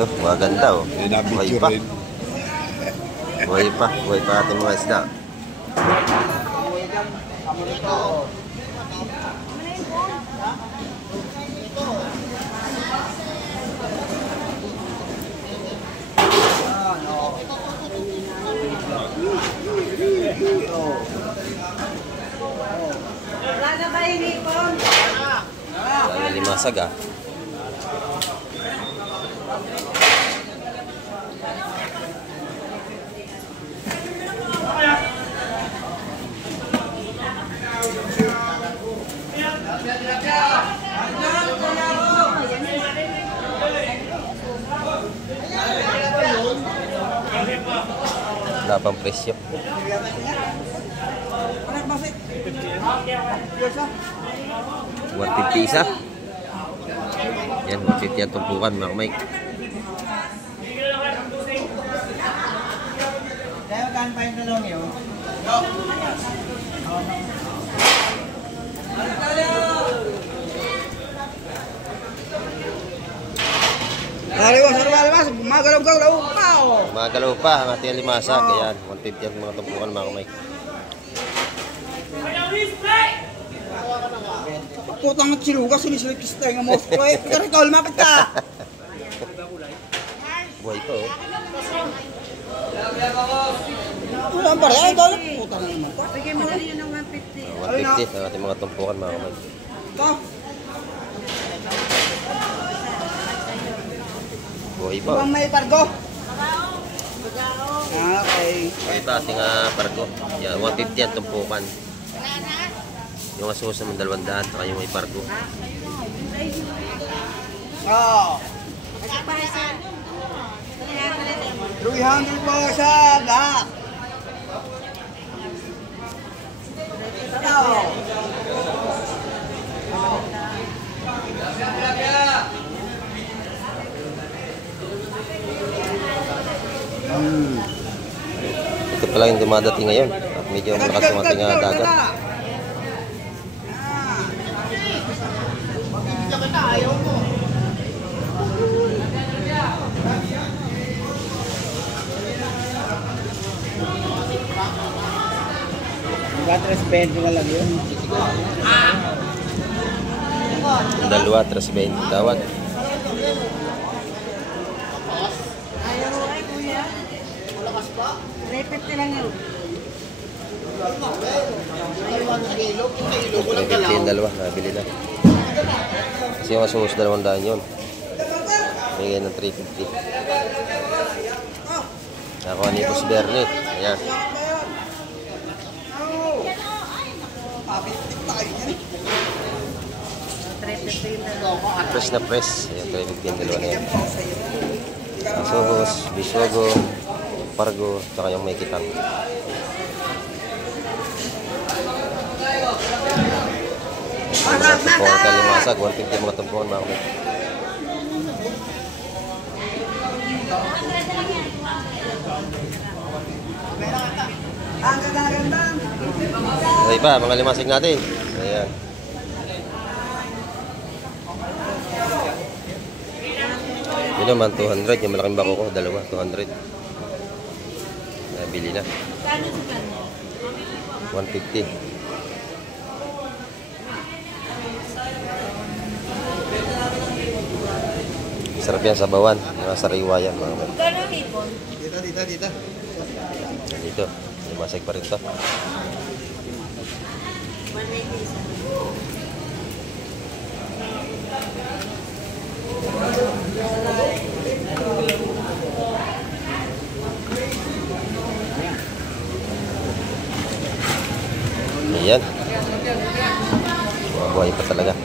Ito, maganda oh. Buhay pa. Buhay pa ating mga isda. Wala limasag ah. Wala pang presyo. 150 isa. Yan, 150 ang tumpukan mga Mike. Kaya magkaan pa yung dalawang yun? Magalaw pa ang ating limasag. Ayan, 150 ang mga tumpukan mga Mike. Putang at siluga, sinisilipis tayo ng Moscow eh. Karikol, mapit ka! Buhay pa oh. Wala pa rin, ito. Putang na naman. Bigay mo rin yun ng 150. 150 ang ating mga tumpukan mga Mike. Ito. Buhay pa oh. Ibang may pargo. Okay. Buhay pa ating pargo. Yan, 150 ang tumpukan. Yung asos naman 200 saka yung may pargo. Oo. 300 po sa lahat. Ito pala yung dumadating ngayon at medyo malakas yung ating dagat. Respeto ka lang yun. Yung dalawa, 320 tawad. Ayaw mo ay kuya. 350 lang yun. 350 yung dalawa, nabili na. Kasi yung asos 200 yun. Bigay ng 350. Ako ni Boss Bernie. Ayan. Press na press. Ayan, 350 yung dalawa na yan. Asos, biswago, pargo, saka yung may kitang. Sa tumpungan kalimasag, 150 yung mga tumpungan mga kapit. Okay pa, mga limasag natin. Ayan. Yun naman, 200. Yung malaking bako ko, dalawa, 200. Nabili na. 150. Sarap yan sa bawan. Mga sariwa yan. Gano'ng hipon? Dito. Dito. Limasag pa rin to. 190 isa. Ayan. Mga buhay pa talaga.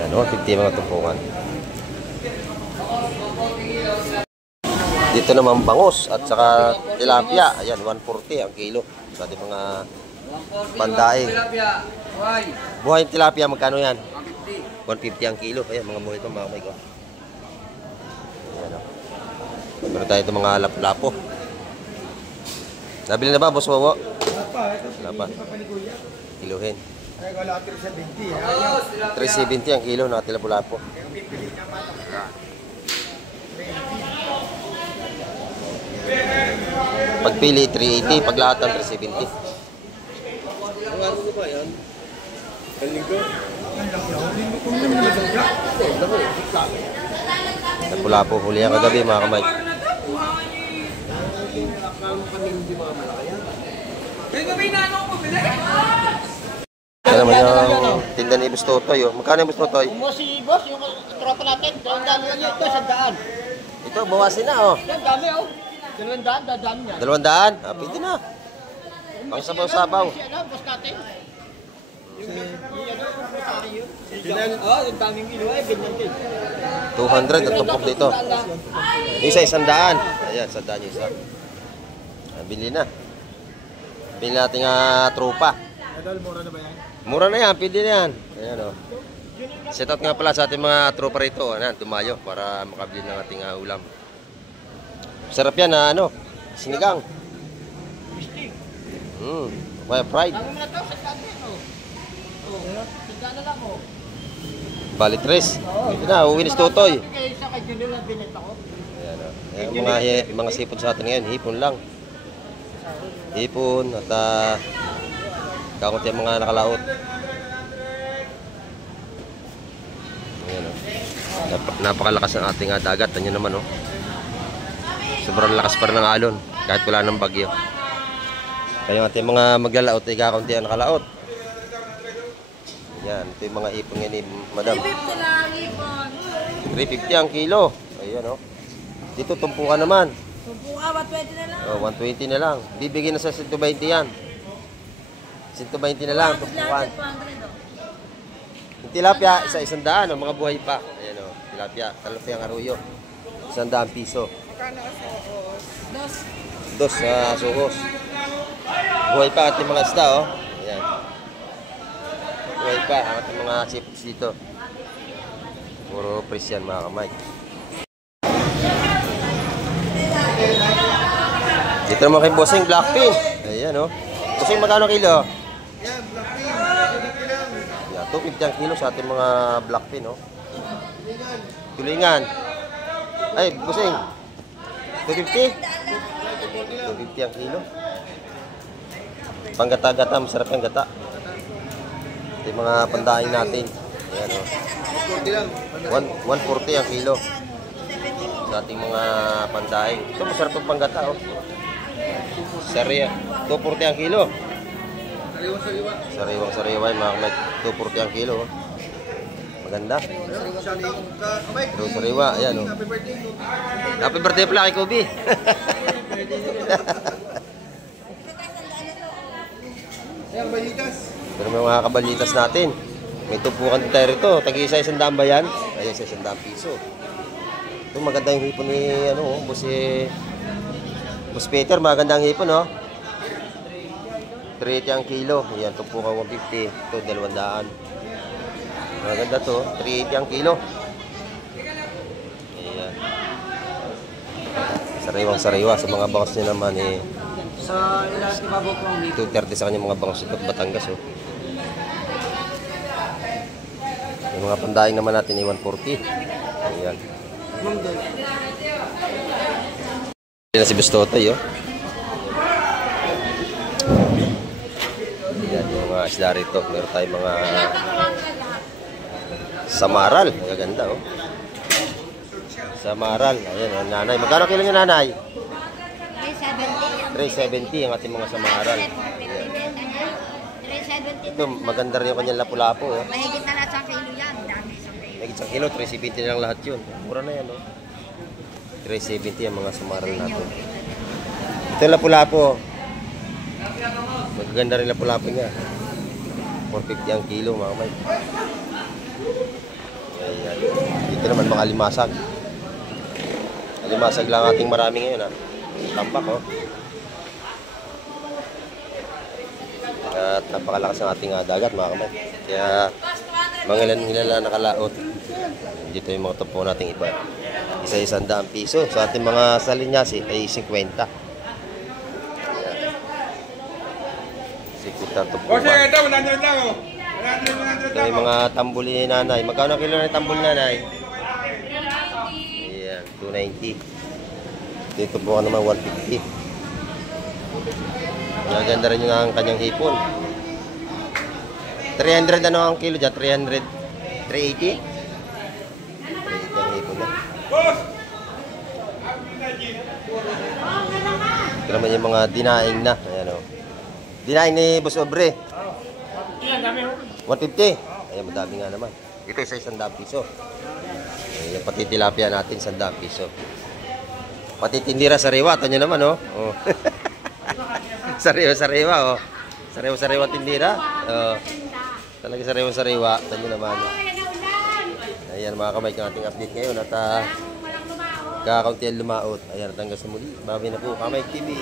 Yan o, 50 mga tumpungan. Dito naman bangus at saka tilapia. Ayan, 140 ang kilo. Sa ating mga pandaing. Buhay tilapia, magkano yan? 150 ang kilo. Ayan, mga buhay ito, mga kamay ko. Meron tayo itong mga lapu-lapo. Nabili na ba, Boss Wowo? Wala pa, ito. Wala pa. Hindi pa panikuya. Kiluhin. Kaya wala ka 370. 370 ang kilo na lapu-lapo. Pagpili, 380. Pag lahat ng 370. Ang araw mo ba yan? Linggo? Lapu-lapo. Huli ang kagabi mga kamay. Yan naman yung tinda ni Boss Totoy. Oh. Magkano yung Boss Totoy? Mo si boss, yung tropa natin, ang dami lang ito, 100. Ito, bawasin na oh. Ang dami oh. 200, dadami niya. 200? Ah, pwede na. Pang sabaw-sabaw. Si ano, boss natin. Yung ano, proprietaryo. Ang daming kinuha, ganyan din. 200 ang tumpok dito. Yung isa, 100. Ayan, 100 yung isa. Ah, bili na. Bili natin tropa. Adol, mura na ba yan? Mura na yan, pwede na yan. Ayan o. Set out nga pala sa ating mga tropa rito. Ayan, tumayo para makabili ng ating ulam. Sarap yan na sinigang. Kaya fried. Dami mo na ito, 100 oh. Oh, 100 lang oh. Bali tres. Pwede na, uwi ni Totoy. Kaya isa kay Junil lang binenta ko. Ayan o. Ayan, mga sipon sa atin ngayon, hipon lang. Hipon at kakunti ang mga nakalaot. Ayan o. Napakalakas ng ating dagat. Tanyo naman o. Sobrang lakas pa rin ng alon kahit wala ng bagyo. Kaya ating mga maglalaot ay kakunti ang nakalaot. Ayan, ito yung mga ipon nga ni Madam. 350 lang ipon. 350 ang kilo. Ayan o. Dito tumpukan naman. Subuka, 120 na lang. 120 na lang. Bibigyan na sa 120 yan. 120 na lang, tumpukan. 200 oh. Yung tilapia, isa 100, mga buhay pa. Ayan o, tilapia, ang aruyo. 100 piso. Dos. Dos sa suhos. Buhay pa ating mga isda o. Ayan. Buhay pa ang ating mga chips dito. Puro fresh yan mga kamay. Dito naman kay Bossing, Blackpink. Ayan o. Bossing, magkano kilo? Yan, Blackpink. Yeah, 250 ang kilo sa ating mga Blackpink o. Tulingan. Ay, Bossing. 250? 250 ang kilo. Panggata-gata, masarap yung gata. Ito yung mga pandaing natin. Ayan o. 140 ang kilo. Sa ating mga pandaing. Ito masarap yung panggata o. Sariya. 240 ang kilo. Sariwang-sariwa yung mga kamay. 240 ang kilo o. Maganda. Sariwa. Ayan o. Happy birthday pala kay Kobe. Pero may mga kabalitas natin. May tupukan tayo rito. Tag-isa 100 ba yan? Ayan, 100 piso. Ito maganda yung hipon ni Boss Peter. Maganda ang hipon, no? 380 ang kilo. Ayan, tupukan 150. Ito, 200. Maganda to. 380 ang kilo. Ayan. Sariwang-sariwa. Sa mga bangos niya naman, Sa ilang ibabaw ko ang 230 sa kanyang mga bangos ito. Batangas, oh. Yung mga pandaing naman natin, 140. Ayan. Yan na si Boss Totoy, oh. Ayan, yung mga isda rito. Meron tayong mga samaral. Magaganda, oh. Samaral. Ayan, ang nanay. Magkano kilo niya, nanay? 370 ang ating mga samaral. Ayan. 370. Ito, maganda rin yung kanyang lapu-lapu, oh. Mahigit na lahat sa kilo yan. Dami sa kilo. May isang kilo, 370 na lang lahat yun. Mura na yan, no? 370 ang mga sumaral natin. Ito yung lapu-lapu. Magaganda rin lapu-lapu niya. 450 ang kilo, mga kamay. Ayan. Dito naman mga limasag. Limasag lang ating marami ngayon, ha? Tambak, oh. At napakalakas ng ating dagat, mga kamay. Kaya, mga ilan nakalaot. Dito yung mga tupo nating iba. Isa 100 piso. Sa ating mga salinyasi ay 50. Ayan. 50 to po. Boss, ito, 100 lang oh. 100 Ito lang yung oh. mga tambuli ni nanay. Magkano kilo ng tambuli nanay? Ayan, 290. Dito po ka naman 150. Maganda rin yung ang kanyang hipon. 300 ano ang kilo dyan? 300? 380? 380 ang hipon na. Boss! Ito naman yung mga dinaing na. Ayan o. Dinaing ni Boss Obre. Yan, dami oh. 150. Ayan, madami nga naman. Ito isa 100 piso. Ayan, pati tilapia natin 100 piso. Pati tindira sariwa. Ito nyo naman o. Oh. Sariwa, oh. Sariwa tindira. Oh. Talaga sariwa. Ito nyo naman. Ayan mga kamay, yung ating update ngayon at kakaunti ang lumaot. Ayan, hanggang sa muli. Babi na po, Kamay TV.